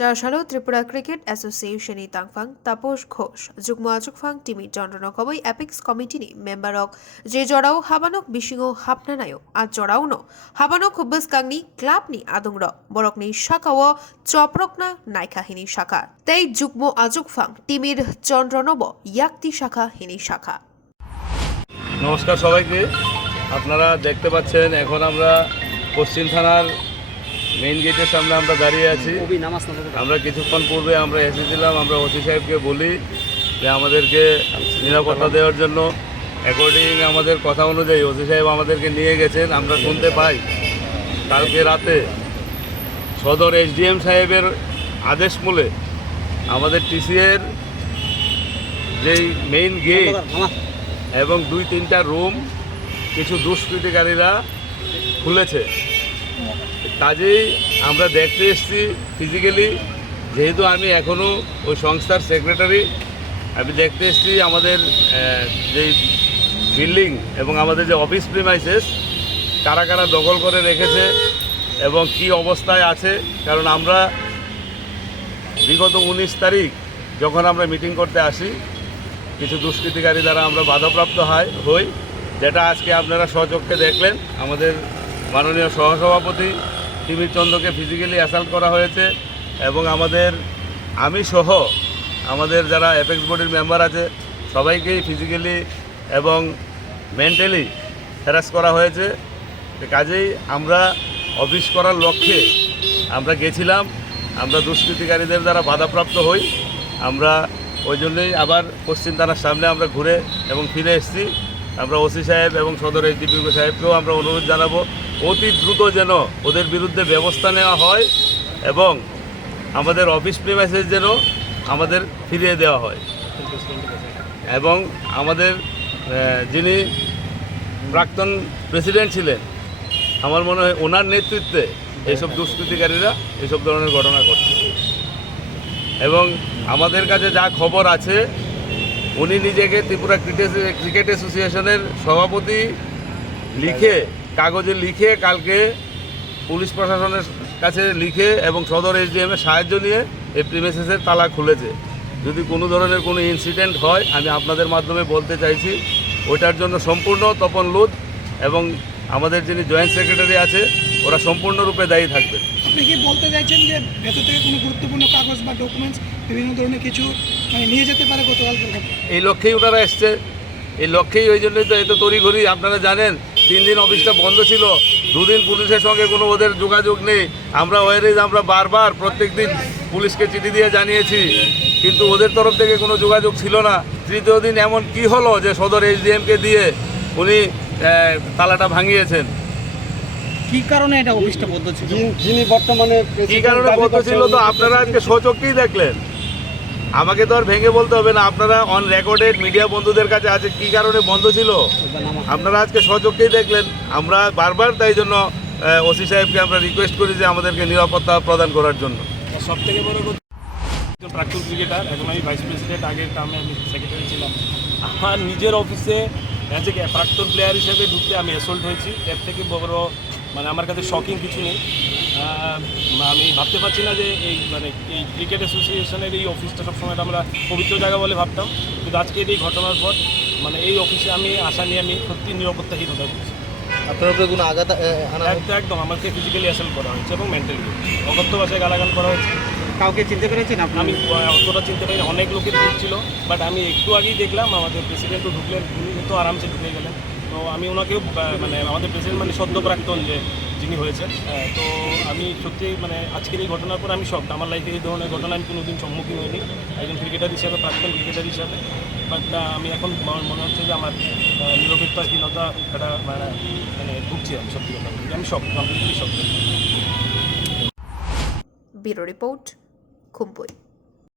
চারশালো Tripura cricket association তাংফাং Tapas Ghosh যুগ্ম আচুকফাং TIMI চন্দ্রনকবই epics কমিটিনি মেম্বারক যে জড়াও হাবানক বিশিঙ হাপনানায় আজ জড়াওনো হাবানক হুব্বসকাংনি ক্লাবনি আদংর বরকনি শাখাও চপ্রকনা নাইখাহিনী শাখা তেই যুগ্ম আচুকফাং টিমির চন্দ্রনব ইয়াক্তি শাখা হিনী শাখা। নমস্কার সবাইকে। আপনারা দেখতে পাচ্ছেন এখন আমরা পশ্চিম থানার মেইন গেটের সামনে আমরা দাঁড়িয়ে আছি। আমরা কিছুক্ষণ পূর্বে আমরা এসেছিলাম, আমরা ওসি সাহেবকে বলি যে আমাদেরকে নিরাপত্তা দেওয়ার জন্য অ্যাকর্ডিং আমাদের কথা অনুযায়ী ওসি সাহেব আমাদেরকে নিয়ে গেছেন। আমরা শুনতে পাই কালকে রাতে সদর এসডিএম সাহেবের আদেশ মূলে আমাদের টিসিএর যেই মেইন গেট এবং 2-3টা রুম কিছু দুষ্কৃতিকারীরা খুলেছে। কাজেই আমরা দেখতে এসেছি ফিজিক্যালি, যেহেতু আমি এখনও ওই সংস্থার সেক্রেটারি, আমি দেখতে এসেছি আমাদের যেই বিল্ডিং এবং আমাদের যে অফিস প্রিমাইসেস কারা কারা দখল করে রেখেছে এবং কি অবস্থায় আছে। কারণ আমরা বিগত 19 তারিখ যখন আমরা মিটিং করতে আসি, কিছু দুষ্কৃতিকারী দ্বারা আমরা বাধাপ্রাপ্ত হই, যেটা আজকে আপনারা স্বচক্ষে দেখলেন। আমাদের মাননীয় সহসভাপতি টিমির চন্দ্রকে ফিজিক্যালি অ্যাসাল্ট করা হয়েছে এবং আমি সহ আমাদের যারা অ্যাপেক্স বডির মেম্বার আছে সবাইকেই ফিজিক্যালি এবং মেন্টালি হ্যারাস করা হয়েছে। কাজেই আমরা অফিস করার লক্ষ্যে আমরা গেছিলাম, আমরা দুষ্কৃতিকারীদের দ্বারা বাধাপ্রাপ্ত হই। আমরা ওই জন্যই আবার পশ্চিম থানার সামনে আমরা ঘুরে এবং ফিরে এসেছি। আমরা ওসি সাহেব এবং সদর এসডিপিও সাহেবকেও আমরা অনুরোধ জানাবো অতি দ্রুত যেন ওদের বিরুদ্ধে ব্যবস্থা নেওয়া হয় এবং আমাদের অফিস প্রিমাইসেস যেন আমাদের ফিরিয়ে দেওয়া হয় এবং আমাদের যিনি প্রাক্তন প্রেসিডেন্ট ছিলেন, আমার মনে হয় ওনার নেতৃত্বে এইসব দুষ্কৃতিকারীরা এইসব ধরনের ঘটনা ঘটছে। এবং আমাদের কাছে যা খবর আছে, উনি নিজেকে ত্রিপুরা ক্রিকেট অ্যাসোসিয়েশনের সভাপতি কাগজে লিখে কালকে পুলিশ প্রশাসনের কাছে লিখে এবং সদর এসডিএমের সাহায্য নিয়ে এই প্রিমিসেসের তালা খুলেছে। যদি কোনো ধরনের কোনো ইনসিডেন্ট হয়, আমি আপনাদের মাধ্যমে বলতে চাইছি ওইটার জন্য সম্পূর্ণ তপন লুদ এবং আমাদের যিনি জয়েন্ট সেক্রেটারি আছে ওরা সম্পূর্ণরূপে দায়ী থাকবে। আপনি কি বলতে চাইছেন যে ভেতর থেকে কোনো গুরুত্বপূর্ণ কাগজ বা ডকুমেন্টস বিভিন্ন ধরনের কিছু নিয়ে যেতে পারে গতকাল? এই লক্ষ্যেই ওনারা এসছে, এই লক্ষ্যেই, ওই জন্যই তো এত তড়িঘড়ি। আপনারা জানেন 3 দিন অফিসটা বন্ধ ছিল, 2 দিন পুলিশের সঙ্গে কোনো ওদের যোগাযোগ নেই। আমরা আমরা বারবার প্রত্যেক দিন পুলিশকে চিঠি দিয়ে জানিয়েছি, কিন্তু ওদের তরফ থেকে কোনো যোগাযোগ ছিল না। তৃতীয় দিন এমন কি হলো যে সদর এসডিএমকে দিয়ে উনি তালাটা ভাঙিয়েছেন। কি কারণে এটা অফিসটা বন্ধ ছিল? যিনি বর্তমানে কি কারণে বন্ধ ছিল তো আপনারা আজকে স্বচক্ষেই দেখলেন। আমাকে তো আর ভেঙে বলতে হবে না, আপনারা অন রেকর্ডেড মিডিয়া বন্ধুদের কাছে আছে কি কারণে বন্ধ ছিল, আপনারা আজকে স্বচক্ষেই দেখলেন। আমরা বারবার তাই জন্য ওসি সাহেবকে আমরা রিকোয়েস্ট করি যে আমাদেরকে নিরাপত্তা প্রদান করার জন্য। সবথেকে বড় কথা, প্রাক্তন ক্রিকেটার, এখন আমি ভাইস প্রেসিডেন্ট, আগের টার্মে আমি সেক্রেটারি ছিলাম। আমার নিজের অফিসে অ্যাজ এ প্রাক্তন প্লেয়ার হিসেবে ঢুকতে আমি অ্যাসল্ট হয়েছি। এর থেকে বড় আমার কাছে শকিং কিছু নেই। আমি ভাবতে পারছি না যে এই এই ক্রিকেট অ্যাসোসিয়েশনের এই অফিসটা সবসময় আমরা পবিত্র জায়গা বলে ভাবতাম, কিন্তু আজকের এই ঘটনার পর এই অফিসে আমি আশা নিয়ে আমি সত্যি নিরাপত্তাহীন হতে পারছি। আপনার উপরে কোনো আঘাত একদম আমাকে ফিজিক্যালি অ্যাসল্ট করা হয়েছে এবং মেন্টালি অকথ্য ভাষায় গালাগাল করা হয়েছে। কাউকে চিনতে পেরেছেন? আমি অতটা চিনতে পারি, অনেক লোকের ভিড় ছিল, বাট আমি একটু আগেই দেখলাম আমাদের প্রেসিডেন্টও ঢুকলেন, উনি তো আরামসে ঢুকে গেলেন। তো আমি ওনাকেও আমাদের প্রেসিডেন্ট সদ্য প্রাক্তন যিনি হয়েছেন, তো আমি সত্যি আজকের এই ঘটনার পর আমি শকড। আমার লাইফে এই ধরনের ঘটনা আমি কোনোদিন সম্মুখীন হইনি একজন ক্রিকেটার হিসাবে, প্রাক্তন ক্রিকেটার হিসাবে। বাট আমি এখন মনে হচ্ছে যে আমার নিরপেক্ষহীনতা একটা ভুগছি আমি, সত্যি কথা আমি কমপ্লিটলি শকড। Bureau report, খুম্পুই।